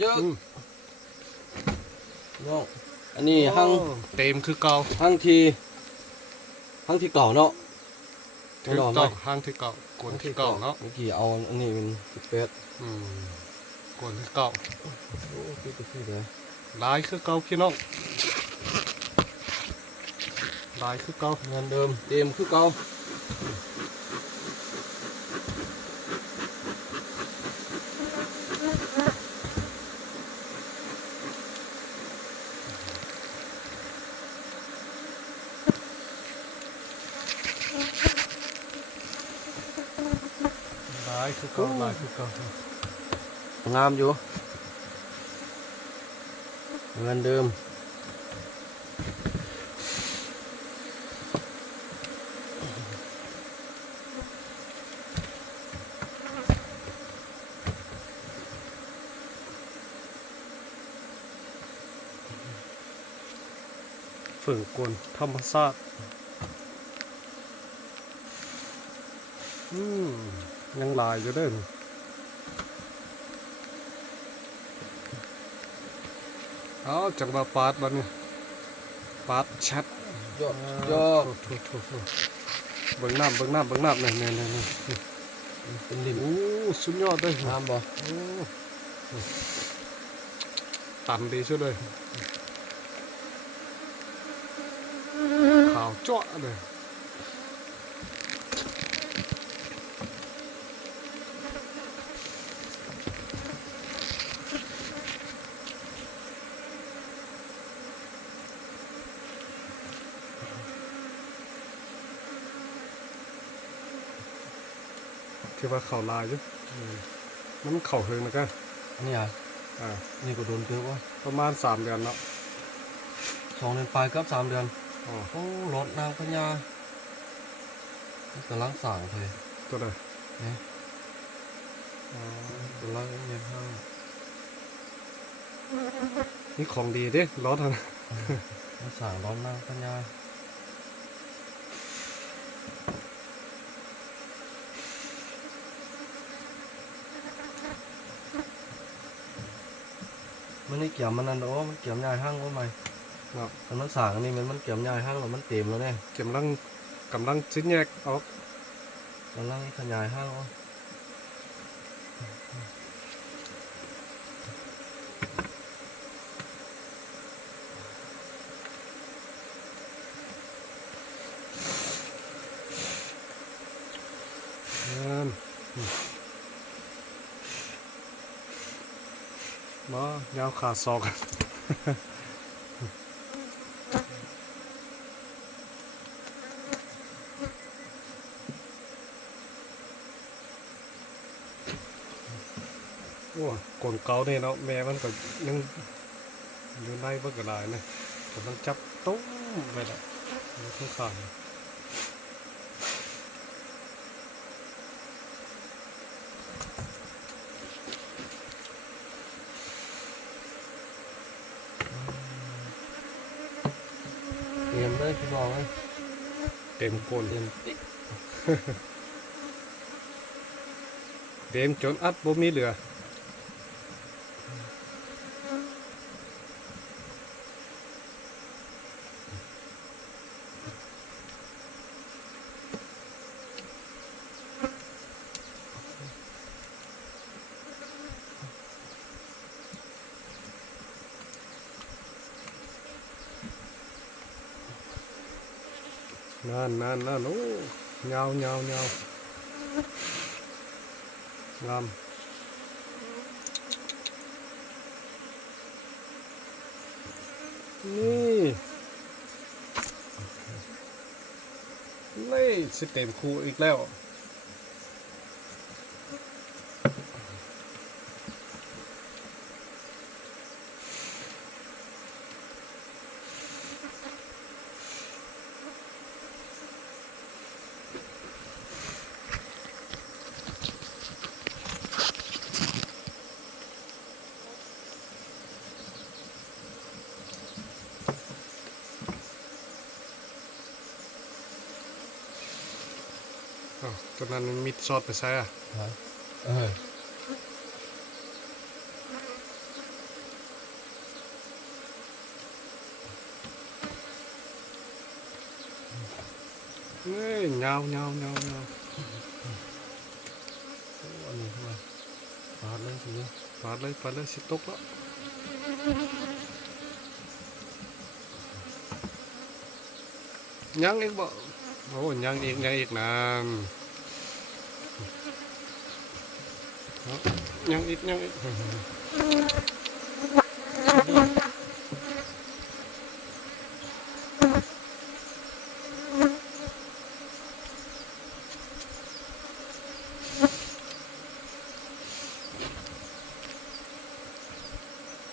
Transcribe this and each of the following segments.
เยอะน้องอันนี้หั่งเต็มคือเก่าหั่งที่เก่าเนาะถูกต้องหั่งที่เก่ากวนที่เก่าเนาะเมื่อกี้เอาอันนี้เป็น18กวนที่เก่าโอ้คือเด้อลายคือเก่าพี่น้องลายคือเก่าเหมือนเดิมเต็มคือเก่าลายคือเก่างามอยู่เหมือนเดิมฝึกกวนธรรมชาติยังลายอยู่เด้อเอาจังหวะปาดบัดนี้ปาดชัดยอดถูเบิ่งน้ำนี่เป็นลิ้นโอ้สุดยอดเลยงามบ่โอ้ตันดีสุดเลยขาวจ้วะเลยคือว่าเขาลายจ้ะมันเข่าเฮิงนะกันอันนี้นี่ก็โดนเกือบว่าประมาณ3 เดือนเนาะ2 เดือนปลายเกือบ3 เดือนโอ้รถนางพญากำลังสั่งเลยตัวใดเนี่ยกำลังเย็นห้างนี่ของดีเด้รถนะสั่งรถนางพญามันนี่เกี่ยมมันนั่นโอ้มันเกี่ยมใหญ่ห้างว่าไหมเนาะมันสั่งอันนี้มันเกี่ยมใหญ่ห้างแล้วมันเต็มแล้วเนี่ยกำลังชิ้นแยกออกกำลังขยายห้างว่ามายาวขาศอกโอ้กลเกาเนี่ยเนาะแม่มันก็ยังอยู่ในบ่กระดายนะกำลังจับตุ้มไปละทุกข้างเต็มเลยพี่บอกเลยเต็มโคนเต็มติ๊กเต็มจนอัดบ่มีเหลือนั่นโอ้เงางามนี่สิเต็มคูอีกแล้วตอนนั้นมิดซอดไปใส่ เอ้ยเงาโอ้อันนี้ทำไมปาดเลยสิ ปาดเลยสิตกแล้วยังอีกบ่โอ้ยังอีกนานยังอีก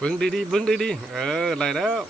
เบิ่งดีๆเออไรแล้ว